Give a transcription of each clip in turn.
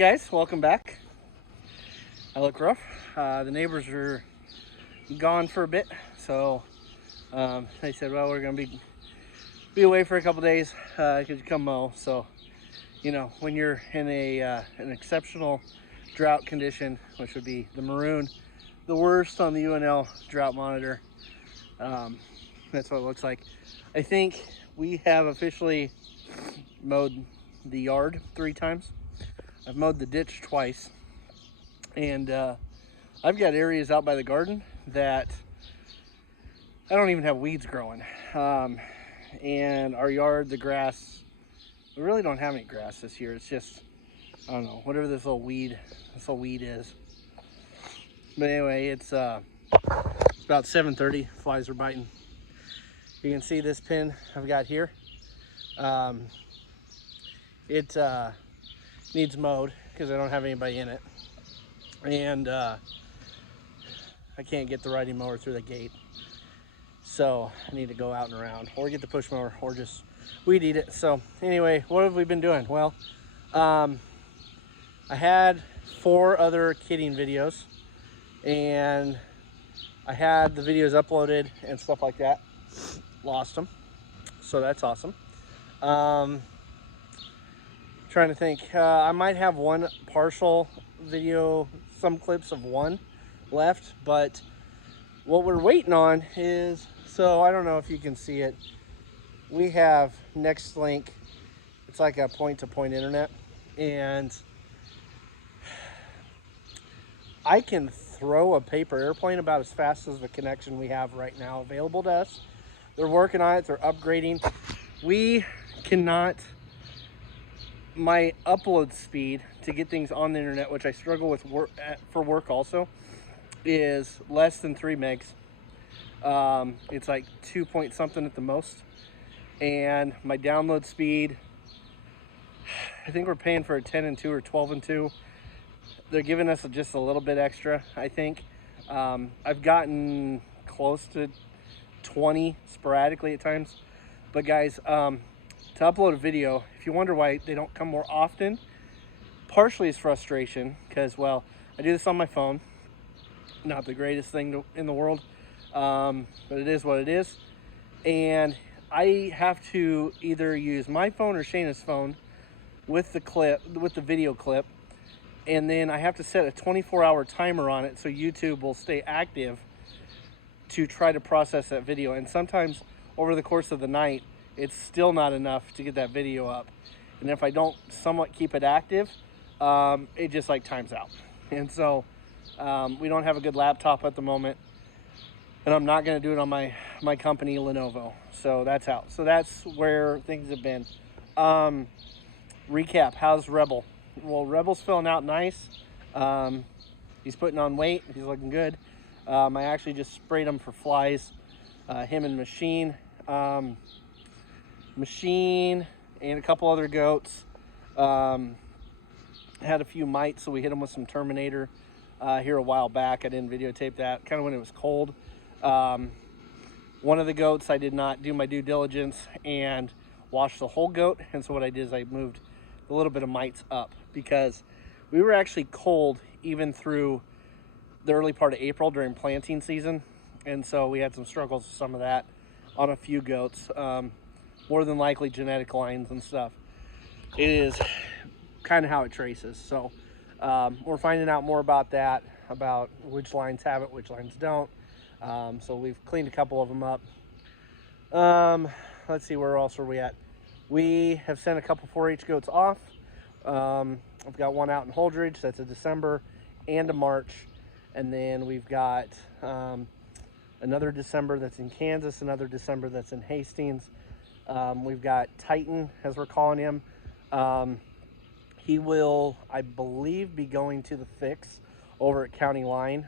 guys, welcome back. I look rough. The neighbors are gone for a bit, so they said, well, we're gonna be away for a couple days because you come mow. So, you know, when you're in an exceptional drought condition, which would be the maroon, the worst on the UNL drought monitor, that's what it looks like. I think we have officially mowed the yard 3 times. I've mowed the ditch twice, and I've got areas out by the garden that I don't even have weeds growing. And our yard, the grass, we really don't have any grass this year. It's just, I don't know, whatever this little weed is. But anyway, it's about 7:30. Flies are biting. You can see this pin I've got here. It needs mowed because I don't have anybody in it, and I can't get the riding mower through the gate, so I need to go out and around or get the push mower or just weed eat it. So anyway, what have we been doing? Well, I had 4 other kidding videos, and I had the videos uploaded and stuff like that. Lost them, so that's awesome. Trying to think, I might have one partial video, some clips of one left, but what we're waiting on is, so I don't know if you can see it, we have Nextlink. It's like a point-to-point internet, and I can throw a paper airplane about as fast as the connection we have right now available to us. They're working on it, they're upgrading. We cannot, my upload speed to get things on the internet, which I struggle with for work also, is less than 3 megs. It's like 2 point something at the most. And my download speed, I think we're paying for a 10 and 2 or 12 and 2. They're giving us just a little bit extra, I think. I've gotten close to 20 sporadically at times. But guys, to upload a video, if you wonder why they don't come more often, partially is frustration, because, well, I do this on my phone. Not the greatest thing in the world, but it is what it is. And I have to either use my phone or Shayna's phone with the video clip, and then I have to set a 24-hour timer on it so YouTube will stay active to try to process that video. And sometimes over the course of the night, it's still not enough to get that video up. And if I don't somewhat keep it active, it just like times out. And so we don't have a good laptop at the moment, and I'm not going to do it on my company Lenovo. So that's out. So that's where things have been. Recap, how's Rebel? Well, Rebel's filling out nice. He's putting on weight. He's looking good. I actually just sprayed him for flies, him and Machine and a couple other goats. Had a few mites, so we hit them with some Terminator here a while back. I didn't videotape that, kind of when it was cold. One of the goats, I did not do my due diligence and wash the whole goat, and so what I did is I moved a little bit of mites up because we were actually cold even through the early part of April during planting season, and so we had some struggles with some of that on a few goats. More than likely genetic lines and stuff. It is kind of how it traces. So we're finding out more about that, about which lines have it, which lines don't. So we've cleaned a couple of them up. Let's see, where else are we at? We have sent a couple 4-H goats off. I've got one out in Holdridge, that's a December and a March. And then we've got another December that's in Kansas, another December that's in Hastings. We've got Titan, as we're calling him. He will, I believe, be going to the fix over at County Line.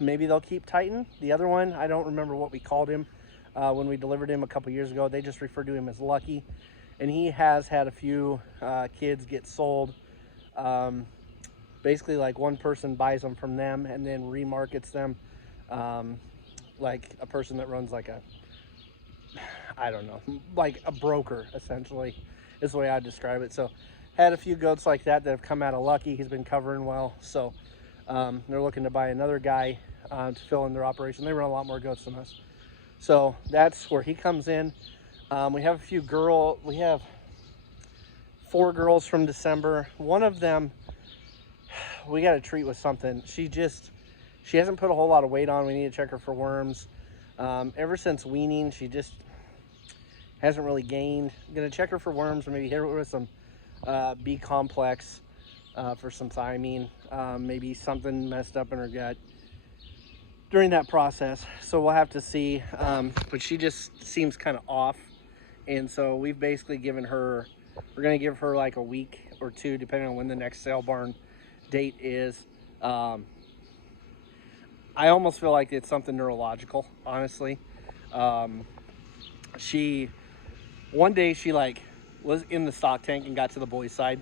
Maybe they'll keep Titan. The other one, I don't remember what we called him when we delivered him a couple years ago. They just referred to him as Lucky. And he has had a few kids get sold. Basically, like one person buys them from them and then remarkets them. Like a person that runs like a, I don't know, like a broker, essentially, is the way I'd describe it. So had a few goats like that have come out of Lucky. He's been covering well, so they're looking to buy another guy to fill in their operation. They run a lot more goats than us, so that's where he comes in. We have we have 4 girls from December. One of them we got to treat with something. She hasn't put a whole lot of weight on. We need to check her for worms. Ever since weaning, she just hasn't really gained. I'm gonna check her for worms, or maybe hit her with some B complex for some thiamine. Maybe something messed up in her gut during that process, so we'll have to see. But she just seems kind of off, and so we've basically given her, we're gonna give her like a week or 2 depending on when the next sale barn date is. I almost feel like it's something neurological, honestly. One day she like was in the stock tank and got to the boys' side,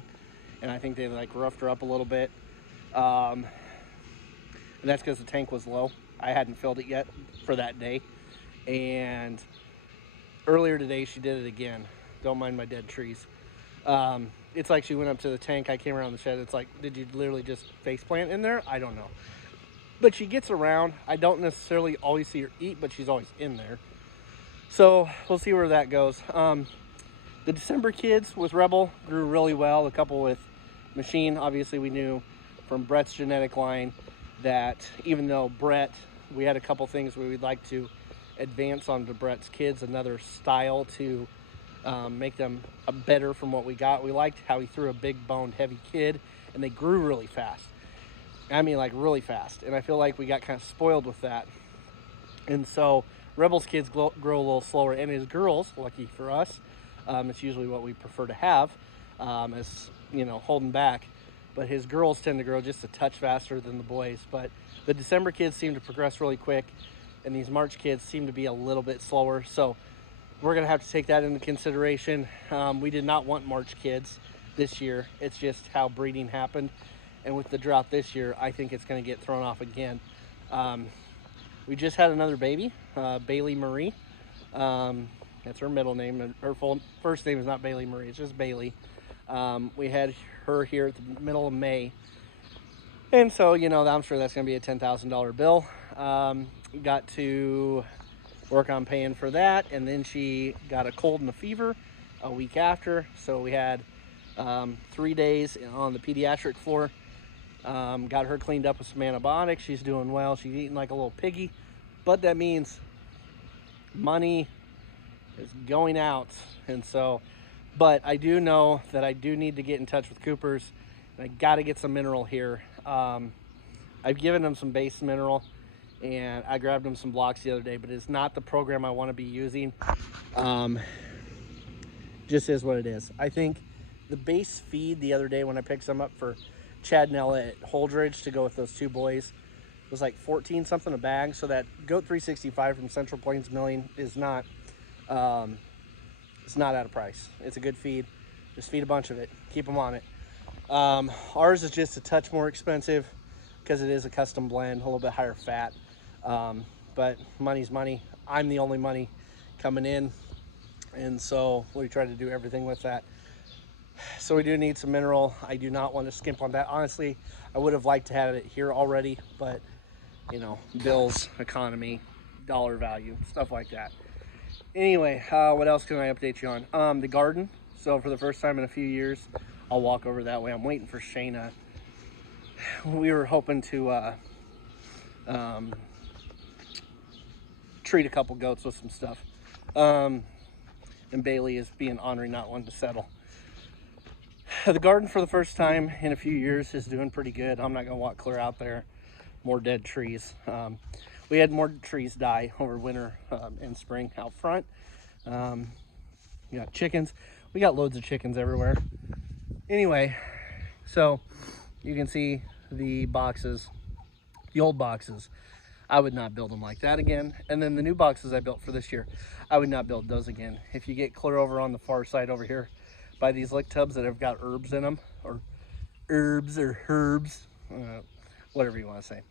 and I think they like roughed her up a little bit. And that's because the tank was low. I hadn't filled it yet for that day. And earlier today she did it again. Don't mind my dead trees. It's like she went up to the tank. I came around the shed. It's like, did you literally just faceplant in there? I don't know. But she gets around. I don't necessarily always see her eat, but she's always in there. So we'll see where that goes. The December kids with Rebel grew really well. A couple with Machine. Obviously, we knew from Brett's genetic line that even though Brett, we had a couple things where we'd like to advance onto Brett's kids, another style to make them better from what we got. We liked how he threw a big boned heavy kid, and they grew really fast. I mean, like really fast. And I feel like we got kind of spoiled with that. And so Rebel's kids grow a little slower, and his girls, lucky for us, it's usually what we prefer to have, as you know, holding back. But his girls tend to grow just a touch faster than the boys. But the December kids seem to progress really quick, and these March kids seem to be a little bit slower. So we're gonna have to take that into consideration. We did not want March kids this year. It's just how breeding happened. And with the drought this year, I think it's going to get thrown off again. We just had another baby, Bailey Marie. That's her middle name. And her first name is not Bailey Marie. It's just Bailey. We had her here at the middle of May. And so, you know, I'm sure that's going to be a $10,000 bill. Got to work on paying for that. And then she got a cold and a fever a week after. So we had 3 days on the pediatric floor. Got her cleaned up with some antibiotics. She's doing well. She's eating like a little piggy. But that means money is going out. And so, but I do know that I do need to get in touch with Cooper's. And I got to get some mineral here. I've given them some base mineral, and I grabbed them some blocks the other day, but it's not the program I want to be using. Just is what it is. I think the base feed the other day when I picked some up for Chad and Ella at Holdridge to go with those 2 boys was like 14 something a bag. So that Goat 365 from Central Plains Milling is not, it's not out of price. It's a good feed. Just feed a bunch of it. Keep them on it. Ours is just a touch more expensive because it is a custom blend, a little bit higher fat. But money's money. I'm the only money coming in. And so we try to do everything with that. So we do need some mineral. I do not want to skimp on that. Honestly, I would have liked to have it here already, but you know, bills, economy, dollar value, stuff like that. Anyway, what else can I update you on? The garden. So for the first time in a few years, I'll walk over that way. I'm waiting for Shayna. We were hoping to treat a couple goats with some stuff. And Bailey is being ornery, not one to settle. The garden for the first time in a few years is doing pretty good. I'm not gonna walk clear out there. More dead trees. We had more trees die over winter and spring out front. We got chickens. We got loads of chickens everywhere. Anyway, so you can see the boxes, the old boxes. I would not build them like that again. And then the new boxes I built for this year, I would not build those again. If you get clear over on the far side over here by these lick tubs that have got herbs in them, or herbs or herbs, whatever you want to say.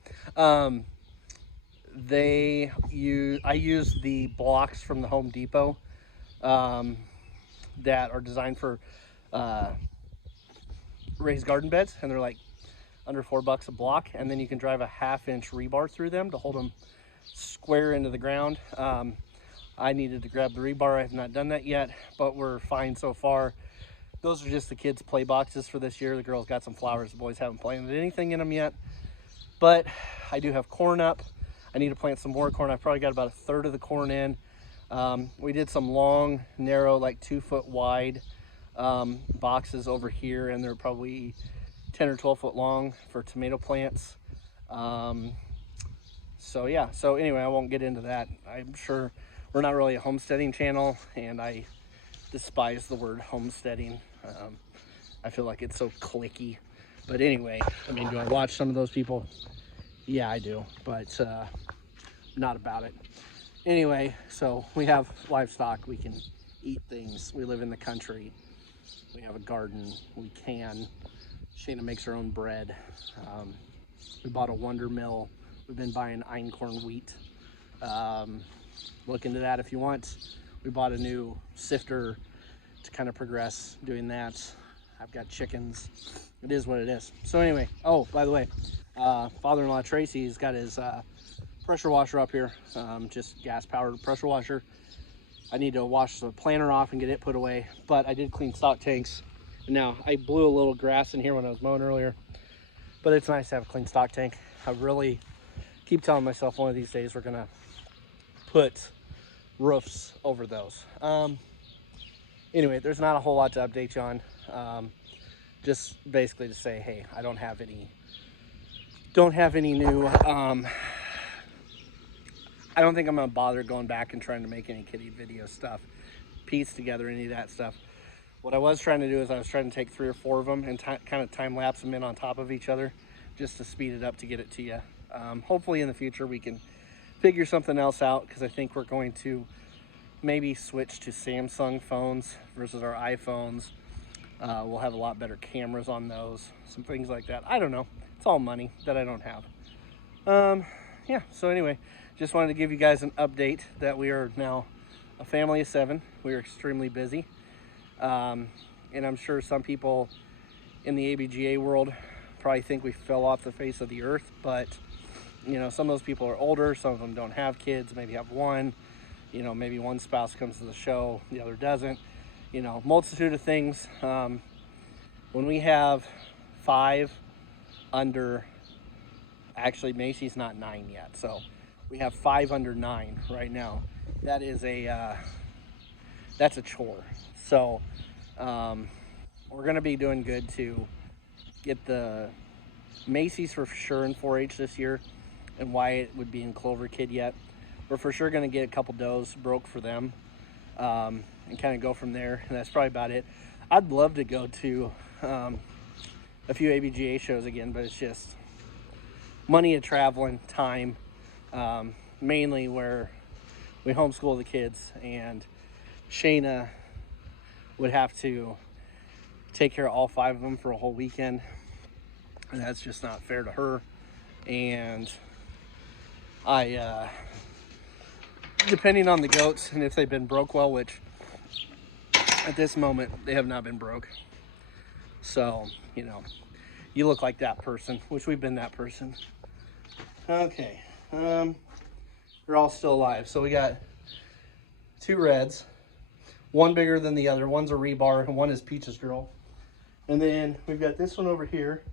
I use the blocks from the Home Depot that are designed for raised garden beds, and they're like under $4 a block, and then you can drive a 1/2-inch rebar through them to hold them square into the ground. I needed to grab the rebar. I have not done that yet, but we're fine so far. Those are just the kids' play boxes for this year. The girls got some flowers. The boys haven't planted anything in them yet, but I do have corn up. I need to plant some more corn. I've probably got about 1/3 of the corn in. We did some long, narrow, like 2-foot wide boxes over here, and they're probably 10 or 12 foot long for tomato plants. So yeah, so anyway, I won't get into that. I'm sure we're not really a homesteading channel, and I despise the word homesteading. I feel like it's so clicky. But anyway, I mean, do I watch some of those people? Yeah, I do, but not about it. Anyway, so we have livestock. We can eat things. We live in the country. We have a garden. We can. Shayna makes her own bread. We bought a Wonder Mill. We've been buying einkorn wheat. Look into that if you want. We bought a new sifter to kind of progress doing that. I've got chickens. It is what it is. So anyway, oh, by the way, father-in-law Tracy's got his pressure washer up here, just gas-powered pressure washer. I need to wash the planter off and get it put away, but I did clean stock tanks. Now, I blew a little grass in here when I was mowing earlier, but it's nice to have a clean stock tank. I really keep telling myself one of these days we're gonna put roofs over those. Anyway, there's not a whole lot to update you on. Just basically to say, hey, I don't have any new, I don't think I'm gonna bother going back and trying to make any kitty video stuff, piece together any of that stuff. What I was trying to do is I was trying to take 3 or 4 of them and kind of time lapse them in on top of each other, just to speed it up to get it to you. Hopefully in the future we can figure something else out, because I think we're going to maybe switch to Samsung phones versus our iPhones. We'll have a lot better cameras on those, some things like that. I don't know. It's all money that I don't have. Yeah, so anyway, just wanted to give you guys an update that we are now a family of 7. We are extremely busy. And I'm sure some people in the ABGA world probably think we fell off the face of the earth, but you know, some of those people are older, some of them don't have kids, maybe have one, you know, maybe one spouse comes to the show, the other doesn't, you know, multitude of things. When we have 5 under, actually Macy's not 9 yet, so we have 5 under 9 right now. That is that's a chore. So we're gonna be doing good to get the Macy's for sure in 4-H this year, and Wyatt would be in Clover Kid yet. We're for sure gonna get a couple does broke for them, and kind of go from there, and that's probably about it. I'd love to go to a few ABGA shows again, but it's just money of traveling, time, mainly where we homeschool the kids, and Shayna would have to take care of all 5 of them for a whole weekend, and that's just not fair to her. And I depending on the goats and if they've been broke well, which at this moment they have not been broke, so you know, you look like that person, which we've been that person. Okay, they're all still alive. So we got 2 reds, one bigger than the other. One's a rebar and one is Peach's Girl. And then we've got this one over here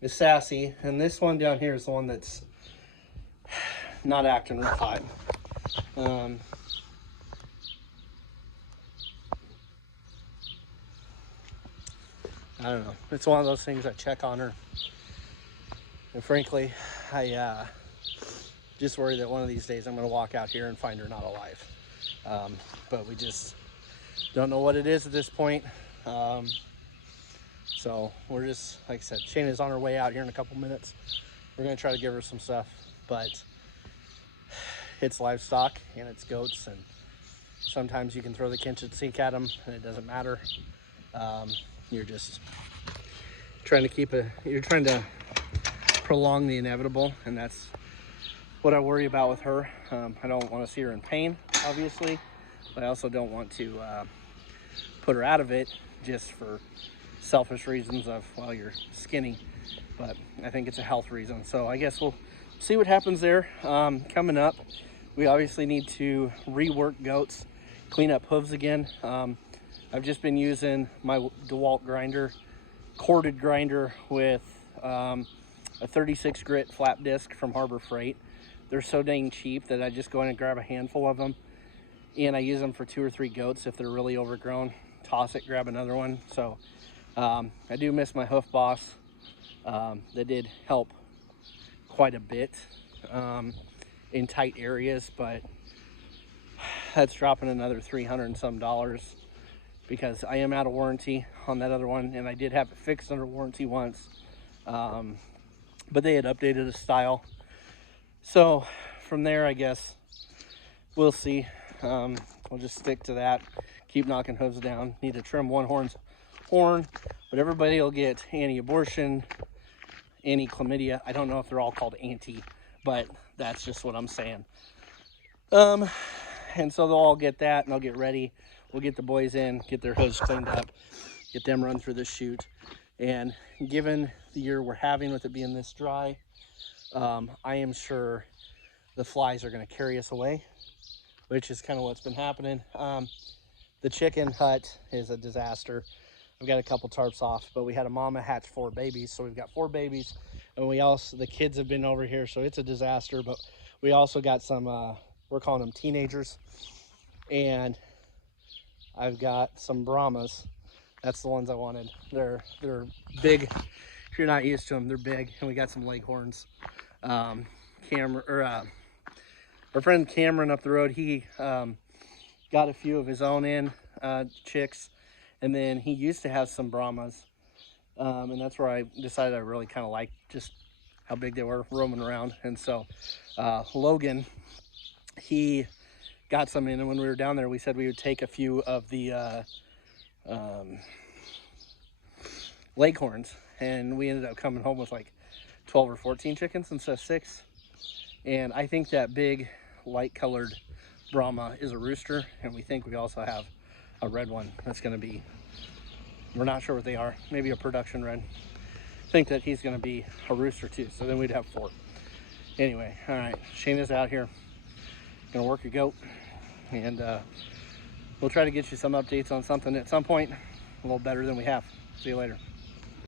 is Sassy, and this one down here is the one that's not acting real hot. I don't know. It's one of those things I check on her. And frankly, I just worry that one of these days I'm going to walk out here and find her not alive. But we just don't know what it is at this point. So we're just, like I said, Shayna's on her way out here in a couple minutes. We're going to try to give her some stuff, but it's livestock and it's goats, and sometimes you can throw the kitchen sink at them and it doesn't matter. You're just trying to you're trying to prolong the inevitable, and that's what I worry about with her. I don't want to see her in pain, obviously, but I also don't want to put her out of it just for selfish reasons of, well, you're skinny, but I think it's a health reason. So I guess we'll see what happens there. Coming up, we obviously need to rework goats, clean up hooves again. I've just been using my DeWalt grinder, corded grinder with a 36 grit flap disc from Harbor Freight. They're so dang cheap that I just go in and grab a handful of them, and I use them for 2 or 3 goats. If they're really overgrown, toss it, grab another one. So I do miss my hoof boss. That did help quite a bit in tight areas, but that's dropping another $300 and some because I am out of warranty on that other one, and I did have it fixed under warranty once, but they had updated the style. So from there, I guess we'll see. We'll just stick to that, keep knocking hooves down. Need to trim one horn, but everybody will get anti-abortion, anti-chlamydia. I don't know if they're all called anti, but that's just what I'm saying. And so they'll all get that, and they'll get ready. We'll get the boys in, get their hooves cleaned up, get them run through the chute. And given the year we're having with it being this dry, I am sure the flies are going to carry us away, which is kind of what's been happening. The chicken hut is a disaster. I've got a couple tarps off, but we had a mama hatch 4 babies, so we've got 4 babies, and the kids have been over here, so it's a disaster. But we also got some, we're calling them teenagers, and I've got some Brahmas. That's the ones I wanted. They're big. If you're not used to them, they're big, and we got some leghorns. Our friend Cameron up the road, he got a few of his own chicks, and then he used to have some Brahmas, and that's where I decided I really kind of liked just how big they were roaming around. And so Logan, he got some in, and when we were down there, we said we would take a few of the leghorns, and we ended up coming home with like 12 or 14 chickens instead of 6. And I think that big light colored Brahma is a rooster, and we think we also have a red one that's going to be, we're not sure what they are, maybe a production red. I think that he's going to be a rooster too, so then we'd have 4. Anyway, all right, Shayna's out here gonna work a goat, and we'll try to get you some updates on something at some point a little better than we have. See you later.